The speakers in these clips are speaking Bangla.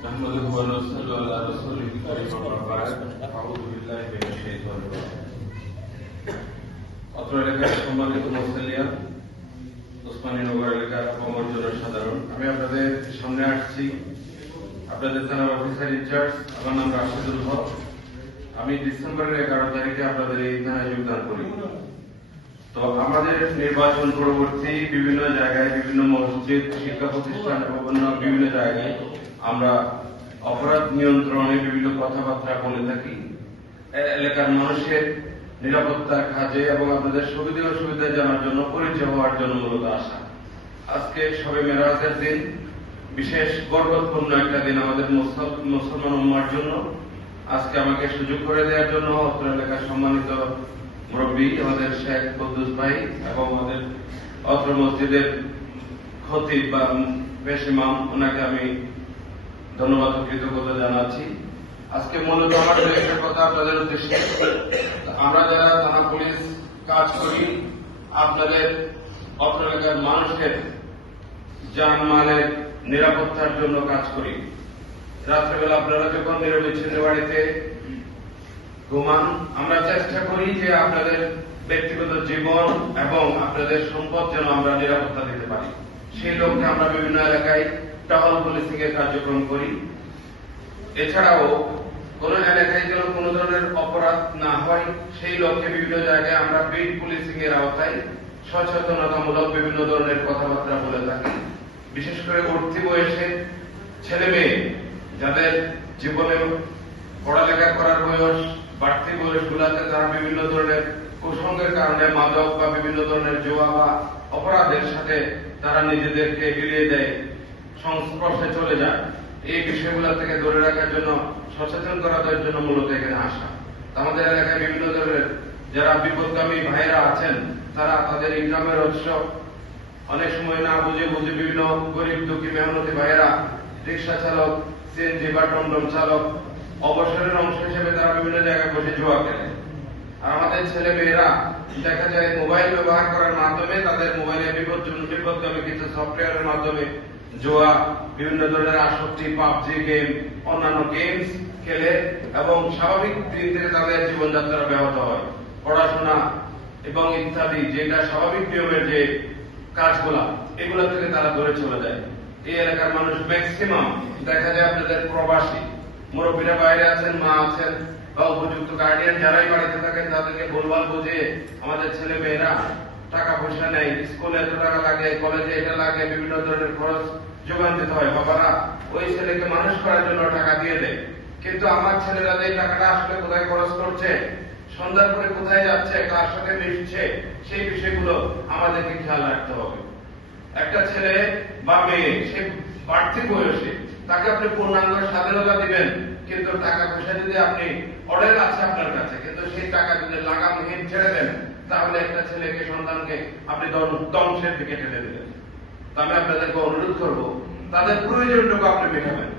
نحمده ونصلي على رسوله الكريم أما بعد أعوذ بالله من الشيطان الرجيم অত্র এলাকার সম্মানিত মুসলিয়া ওসমানীনগর এলাকার অমর্যাদার সাধারণ আমি আপনাদের সামনে আসছি আপনাদের থানার অফিসার ইনচার্জ আমার নাম রাশিদুল হক আমি ডিসেম্বরের 11 তারিখে আপনাদের এই থানায় যোগদান করি তো আমাদের নির্বাচন পরবর্তী বিভিন্ন জায়গায় বিভিন্ন মসজিদ শিক্ষা প্রতিষ্ঠান এবং বিভিন্ন জায়গায় আমরা অপরাধ নিয়ন্ত্রণে বিভিন্ন কথাবার্তা বলে থাকি এলাকার মানুষের নিরাপত্তার কাজে এবং আপনাদের সুবিধা অসুবিধা জানার জন্য পরিচয় হওয়ার জন্য মূলত আসা আজকে শবে মেরাজের দিন বিশেষ গর্বপূর্ণ একটা দিন আমাদের মুসলমান উম্মার জন্য আজকে আমাকে সুযোগ করে দেওয়ার জন্য অত্র এলাকার সম্মানিত মুরব্বী আমাদের শেখ কুদ্দুস ভাই এবং আমাদের অত্র মসজিদের খতিব বা পেশ ইমাম ওনাকে আমি ধন্যবাদ ও কৃতজ্ঞতা জানাচ্ছি আজকে মূলত আমাদের একটা কথা আপনাদের উদ্দেশ্যে আমরা যারা থানা পুলিশ কাজ করি আপনাদের অত্র এলাকার মানুষের জানমালের নিরাপত্তার জন্য কাজ করি রাত্রেবেলা আপনারা যখন নিরবিচ্ছিন্ন বাড়িতে ঘুমান আমরা চেষ্টা করি যে আপনাদের ব্যক্তিগত জীবন এবং আপনাদের সম্পদ যেন আমরা নিরাপত্তা দিতে পারি সেই লক্ষ্যে আমরা বিভিন্ন এলাকায় টহল পুলিশিং এর কার্যক্রম করি এছাড়াও কোন এলাকায় যেন কোন ধরনের অপরাধ না হয় সেই লক্ষ্যে বিভিন্ন জায়গায় আমরা বিট পুলিশিং এর আওতায় সচেতনতামূলক বিভিন্ন ধরনের কথাবার্তা বলে থাকি বিশেষ করে উঠতি বয়সে ছেলে মেয়ে যাদের জীবনে পড়ালেখা করার বয়স বাড়তি বয়সগুলোতে তারা বিভিন্ন ধরনের কুসঙ্গের কারণে মাদক বা বিভিন্ন ধরনের জুয়া বা অপরাধের সাথে তারা নিজেদেরকে বিলিয়ে দেয় সংস্পর্শে চলে যায় এই বিষয়গুলো থেকে ধরে রাখার জন্য সচেতন করার জন্য মূলত এখানে আসা আমাদের এলাকায় বিভিন্ন ধরনের যারা বিপদগামী ভাইয়েরা আছেন তারা তাদের ইনকামের উৎস অনেক সময় না বুঝে বিভিন্ন গরিব দুঃখী মেহনতি ভাইয়েরা রিক্সা চালক সিএনজি বা টমটম চালক অবসরের অংশ হিসেবে তারা বিভিন্ন জায়গায় বসে জুয়া খেলে আর আমাদের ছেলে মেয়েরা দেখা যায় মোবাইল ব্যবহার করার মাধ্যমে তাদের মোবাইলে বিপদগামী কিছু সফটওয়্যারের মাধ্যমে জুয়া বিভিন্ন ধরনের আসক্তি পাবজি গেম অন্যান্য গেমস খেলে এবং স্বাভাবিক দিন থেকে তাদের জীবনযাত্রা ব্যাহত হয় পড়াশোনা এবং ইত্যাদি যেটা স্বাভাবিক নিয়মের যে কাজগুলা এগুলো থেকে তারা দূরে চলে যায় এই এলাকার মানুষ ম্যাক্সিমাম দেখা যায় আপনাদের প্রবাসী মুরব্বীরা বাইরে আছেন মা আছেন বা উপযুক্ত গার্ডিয়ান যারাই বাড়িতে থাকেন তাদেরকে ভুলভাল বুঝিয়ে আমাদের ছেলে মেয়েরা টাকা পয়সা নেই স্কুলে এত টাকা লাগে কলেজে এটা লাগে বিভিন্ন ধরনের খরচ যোগান দিতে হয় বাবারা ওই ছেলেকে মানুষ করার জন্য টাকা দিয়ে দেয় কিন্তু আমার ছেলেরা যে টাকাটা আসলে কোথায় খরচ করছে সন্ধ্যার পরে কোথায় যাচ্ছে কার সাথে মিশছে সেই বিষয়গুলো আমাদেরকে খেয়াল রাখতে হবে একটা ছেলে বা মেয়ে সে বাড়তি বয়সে তাকে আপনি পূর্ণাঙ্গ স্বাধীনতা দিবেন কিন্তু টাকা পয়সা যদি আপনি অর্ডার আছে আপনার কাছে কিন্তু সেই টাকা যদি লাগামহীন ছেড়ে দেন তাহলে একটা ছেলেকে সন্তানকে আপনি ধ্বংসের দিকে ঠেলে দিবেন আমি আপনাদেরকে অনুরোধ করবো তাদের প্রয়োজনটুকু আপনি মেটাবেন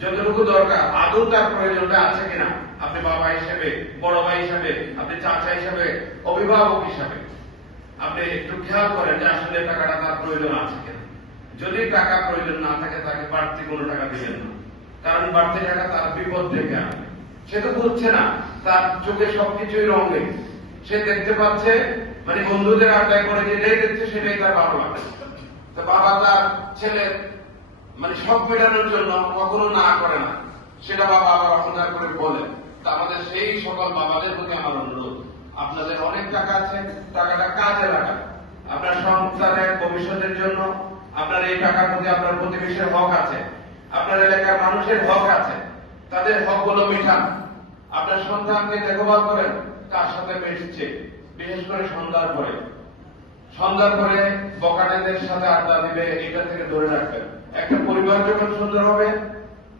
যতটুকু দরকার আদৌ তার প্রয়োজনটা আছে কিনা আপনি বাবা হিসেবে বড় ভাই হিসেবে আপনি চাচা হিসেবে অভিভাবক হিসেবে আপনি একটু খেয়াল করেন যে আসলে টাকাটা তার প্রয়োজন আছে কিনা যদি টাকা প্রয়োজন না থাকে তাকে বাড়তি কোনো টাকা দিবেন না কারণ বাড়তি টাকা তার বিপদ ডেকে আনবে সে তো বুঝছে না তার চোখে সবকিছুই রঙে সে দেখতে পাচ্ছে মানে বন্ধুদের আড্ডায় করে যেটাই দেখছে সেটাই তার ভালো লাগে তো বাবা তার ছেলে মানে সব মেটানোর জন্য কখনো না করে না সেটা বাবা আবার অহংকার করে বলে তা আমাদের সেই সকল বাবাদের প্রতি আমার অনুরোধ আপনাদের অনেক টাকা আছে টাকাটা কাজে লাগান আপনার সন্তানের ভবিষ্যতের জন্য আপনার এই টাকার প্রতি আপনার প্রতিবেশীর হক আছে আপনার এলাকার মানুষের হক আছে তাদের হকগুলো মেটান আপনার সন্তানকে দেখভাল করেন কার সাথে মিশছে বিশেষ করে সন্ধ্যার পরে বকাটেদের সাথে আড্ডা দিবে এটা থেকে দূরে রাখবেন একটা পরিবার যখন সুন্দর হবে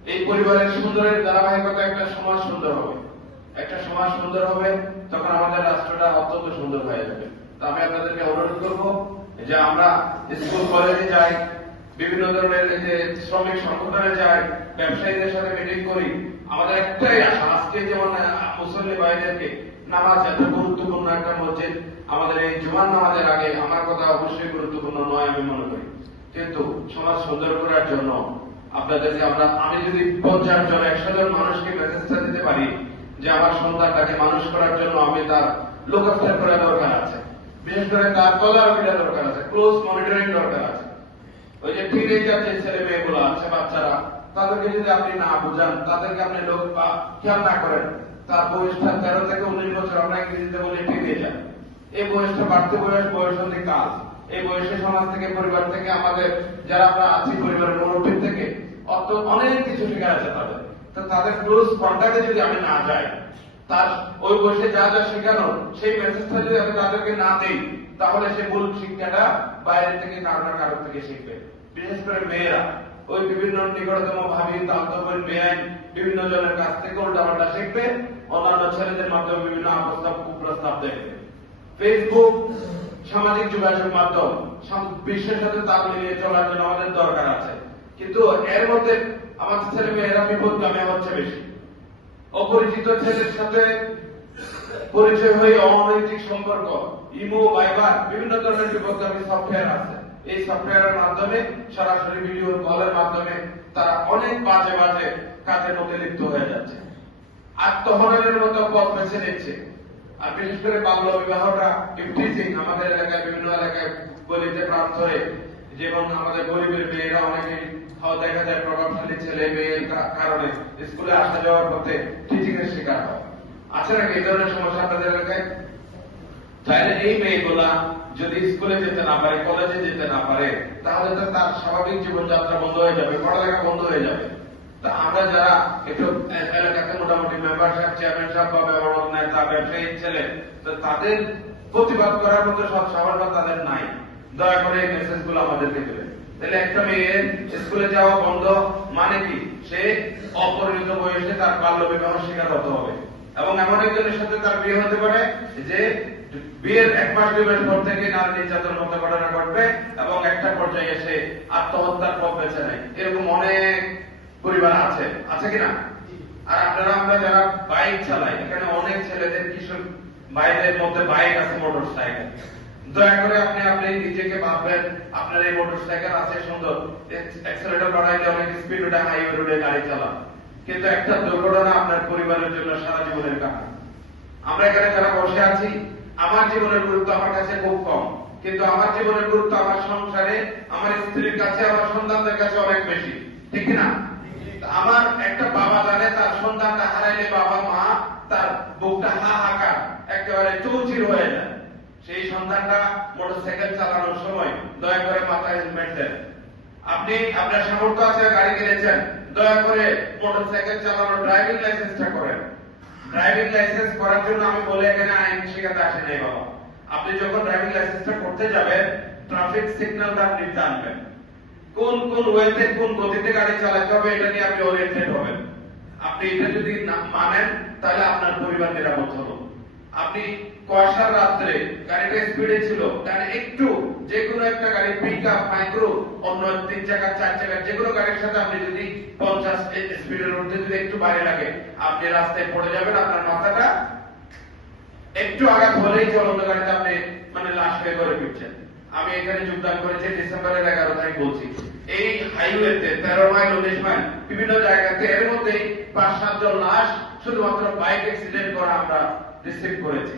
এই পরিবারের সুন্দরের ধারাবাহিকতা একটা সমাজ সুন্দর হবে একটা সমাজ সুন্দর হবে তখন আমাদের রাষ্ট্রটা অত্যন্ত সুন্দর হয়ে যাবে আমি আপনাদেরকে অনুরোধ করব যে আমরা স্কুল কলেজে যাই বিভিন্ন ধরনের যে শ্রমিক সংগঠনে যাই ব্যবসায়ীদের সাথে মিটিং করি আমাদের একটাই আশা আজকে যেমন মুসল্লি ভাইদেরকে নামাজ এত গুরুত্বপূর্ণ একটা মসজিদ আমাদের এই জুমার নামাজের আগে আমার কথা অবশ্যই গুরুত্বপূর্ণ নয় আমি মনে করি কিন্তু সমাজ সুন্দর করার জন্য আপনাদেরকে আমি যদি 50 জন 100 জন মানুষকে মেসেজটা দিতে পারি যে আমার সন্তানটাকে মানুষ করার জন্য আমি তার লোকস্থান করা দরকার আছে, বিশেষ করে তার কলার বিটা দরকার আছে, ক্লোজ মনিটরিং দরকার আছে। ওই যে টিনেজার যে ছেলে মেয়েগুলো আছে বাচ্চারা, তাদেরকে যদি আপনি না বুঝান, তাদেরকে আপনি লোক খেয়াল না করেন, তার বয়সটা 13 থেকে 19 বছর, আমরা ইংরেজিতে বলি টিনেজার। এই বয়সটা বাড়তে বয়স হলে কাজ। এই বয়সে সমাজ থেকে, পরিবার থেকে, আমাদের যারা আমরা আছি পরিবারের মুরব্বী থেকে অনেক কিছু শেখার আছে তাদের। তো তাদের ক্লোজ কন্টাক্টে যদি আমি না যাই, তার ওই বয়সে যা যা শেখানো সেই মেসেজটা যদি আমি তাদেরকে না দিই, তাহলে সে মূল শিক্ষাটা বাইরের থেকে কারো না কারোর থেকে শিখবে। বিশেষ করে মেয়েরা ওই বিভিন্ন নিকটতম ভাবি, তান্তবের বেআইন বিভিন্ন জনের কাছ থেকে উল্টাপাল্টা শিখবে, অন্যান্য ছেলেদের মাধ্যমে বিভিন্ন প্রস্তাব কুপ্রস্তাব দেখবে। ফেসবুক, সামাজিক যোগাযোগ মাধ্যম, বিশ্বের সাথে তাল মিলিয়ে চলার জন্য আমাদের দরকার আছে, কিন্তু এর মধ্যে আমাদের ছেলে মেয়েরা বিপদগামী হচ্ছে বেশি। অপরিচিত ছেলের সাথে পরিচয় হয়ে অনৈতিক সম্পর্ক, ইমো, ভাইবার, বিভিন্ন ধরনের বিপদগামী সফটওয়্যার আছে। এই সফটওয়্যারের মাধ্যমে সরাসরি ভিডিও কলের মাধ্যমে তারা অনেক বাজে বাজে কাজের মধ্যে লিপ্ত হয়ে যাচ্ছে, আত্মহননের মতো পথ বেছে নিচ্ছে। আর বিশেষ করে বাল্য বিবাহটা ইফটিজিং আমাদের এলাকায়, বিভিন্ন এলাকায় গলিতে প্রান্তরে, যেমন আমাদের গরিবের মেয়েরা অনেকে দেখা যায় প্রভাবশালী ছেলে মেয়ের কারণে স্কুলে আসা যাওয়ার পথে টিচিং এর শিকার হয়। আছে নাকি এই ধরনের সমস্যা আপনাদের এলাকায়? তাহলে এই মেয়েগুলা যদি স্কুলে যেতে না পারে, কলেজে যেতে না পারে, তাহলে তো তার স্বাভাবিক জীবনযাত্রা বন্ধ হয়ে যাবে, পড়ালেখা বন্ধ হয়ে যাবে। তা আমরা যারা একটু এলাকাতে মোটামুটি মেম্বার সাহেব, চেয়ারম্যান সাহেব বা নেতা, ব্যবসায়ী ছেলে, তো তাদের প্রতিবাদ করার মতো সব সাহস তাদের নাই। দয়া করে এই মেসেজ গুলো আমাদেরকে দেবেন। তাহলে একটা মেয়ের স্কুলে যাওয়া বন্ধ মানে কি? সে অপরিণত বয়সে তার বাল্য বিবাহ শিকার হতে হবে, এবং এমন একজনের সাথে তার বিয়ে হতে পারে যে বিয়ের 1 মাস 2 মাস পর থেকে নারী নির্যাতন মতো ঘটনা ঘটবে, এবং একটা পর্যায়ে এসে আত্মহত্যার পথ বেছে নেয়। এরকম অনেক পরিবার আছে, আছে কিনা? আর আমরা যারা বাইক চালাই, এখানে অনেক ছেলেদের, কিশোর ভাইদের মধ্যে বাইক আছে, মোটর সাইকেল। দয়া করে আপনি নিজেকে ভাববেন, আপনার এই মোটর সাইকেল আছে সুন্দর, অ্যাক্সেলেটর বাড়াইলে অনেক স্পিড ওটা হাইওয়ে রোডে গাড়ি চালান, কিন্তু একটা দুর্ঘটনা আপনার পরিবারের জন্য সারা জীবনের কাহিনী। আমরা এখানে যারা বসে আছি, আমার জীবনের গুরুত্ব আমার কাছে খুব কম, কিন্তু আমার জীবনের গুরুত্ব আমার সংসারে, আমার স্ত্রীর কাছে, আমার সন্তানদের কাছে অনেক বেশি, ঠিক না? আমার একটা বাবা জানে তার সন্তানটা হারাইলে বাবা মা তার বুকটা হাহাকার, একেবারে চৌচির হয়ে যায়। সেই সন্তানটা মোটরসাইকেল চালানোর সময় দয়া করে মাথায় হেলমেট দেন। আপনি আপনার সামর্থ্য আছে, গাড়ি কিনেছেন, দয়া করে মোটরসাইকেল চালানোর ড্রাইভিং লাইসেন্সটা করেন। ড্রাইভিং লাইসেন্স করার জন্য আমি বলে এখানে আইন শেখাতে আসি নাই বাবা। আপনি যখন ড্রাইভিং লাইসেন্সটা করতে যাবেন, ট্রাফিক সিগন্যালটা আপনি জানবেন, কোন কোন ওয়েতে কোন গতিতে গাড়ি চালাতে হবে, এটা নিয়ে আপনি ওরিয়েন্টেড হবেন। আপনি এটা যদি মানেন, তাহলে আপনার পরিবার নিরাপদ হবে। আপনি কুয়াশার রাত্রে গাড়িটা স্পিডে ছিল, তাহলে একটু যে কোনো একটা গাড়ি, পিকআপ, মাইক্রো, অন্য 3 চাকা 4 চাকা যে কোনো গাড়ির সাথে আপনি যদি 50 স্পিডের মধ্যে যদি একটু বাইরে লাগে, আপনি রাস্তায় পড়ে যাবেন, আপনার মাথাটা একটু আঘাত হলেই চলন্ত গাড়িতে আপনি লাশ হয়ে করে ফিরছেন। আমি এখানে যোগদান করেছি ডিসেম্বরের 11 তারিখ বলছি। এই হাইওয়েতে 13 মাইল 19 মাইল বিভিন্ন জায়গাতে এর মধ্যেই 5-7 জন লাশ শুধুমাত্র বাইক অ্যাক্সিডেন্ট করা আমরা রিসিভ করেছি।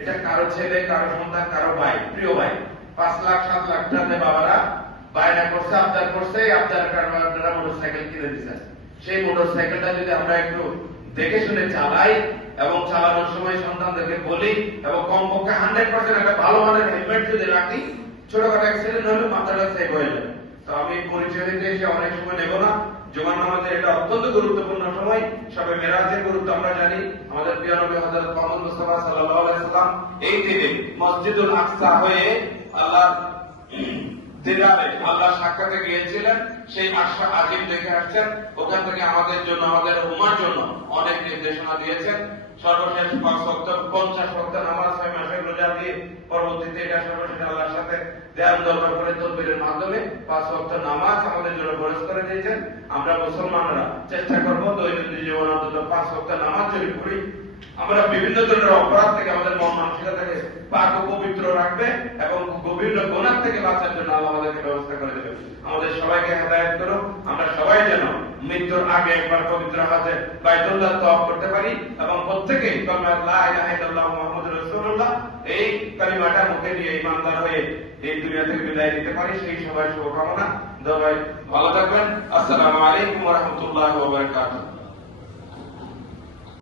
এটা কারো ছেলে, কারো সন্তান, কারো ভাই, প্রিয় ভাই। 5 লাখ 7 লাখ টাকা বাবারা বায়না করছে, আবদার করছে, আবদারের কারণে আপনারা মোটরসাইকেল কিনে দিচ্ছেন। সেই মোটরসাইকেলটা যদি আমরা একটু দেখে শুনে চালাই, এবং চালানোর সময় সন্তানদেরকে বলি, এবং কমপক্ষে 100% একটা ভালো মানের হেলমেট যদি রাখি, ছোটখাটো অ্যাক্সিডেন্ট হলে মাথাটা সেভ হয়ে যাবে। তো আমি পরিচয় দিতে এসে অনেক সময় নেব না। জুমার নামাজের এটা অত্যন্ত গুরুত্বপূর্ণ সময়। সবে মেরাজের গুরুত্ব আমরা জানি। আমাদের প্রিয় নবী হযরত মুহাম্মদ মুস্তাফা সাল্লাল্লাহু আলাইহি সাল্লাম এই দিনে মসজিদুল আকসা হয়ে আল্লাহ দিদারে, আল্লাহ সাক্ষাতে গিয়েছিলেন। সেই আশা আজিম দেখে আসছেন। ওখান থেকে আমাদের জন্য, আমাদের উম্মার জন্য অনেক নির্দেশনা দিয়েছেন। সর্বশেষ 5 ওয়াক্ত 50 ওয়াক্ত নামাজ 6 মাসের রোজা দিয়ে, পরবর্তীতে এটা সর্বশেষ আল্লাহর সাথে ধ্যান দরবার করে তদবিরের মাধ্যমে 5 ওয়াক্ত নামাজ আমাদের জন্য ফরজ করে দিয়েছেন। আমরা মুসলমানরা চেষ্টা করব দৈনন্দিন জীবনে অন্তত 5 ওয়াক্ত নামাজ যদি পড়ি, আমরা বিভিন্ন ধরনের অপরাধ থেকে আমাদের মন মানসিকতাকে পাক ও পবিত্র রাখবে এবং বিভিন্ন গুনাহ থেকে বাঁচার জন্য আল্লাহ আমাদেরকে ব্যবস্থা করে দেবে। আমাদের সবাইকে হেদায়েত করো, আমরা সবাই যেন মৃত্যুর আগে একবার পবিত্র হাতে বাইতুল্লাহ তওয়াফ করতে পারি এবং প্রত্যেকেই কালিমা লা ইলাহা ইল্লাল্লাহ মুহাম্মাদুর রাসূলুল্লাহ এই কালিমাটা মুখে নিয়ে ঈমানদার হয়ে এই দুনিয়া থেকে বিদায় নিতে পারি, সেই সবাই শুভকামনা। সবাই ভালো থাকবেন। আসসালামু আলাইকুম ওয়া রাহমাতুল্লাহি ওয়া বারাকাতুহু।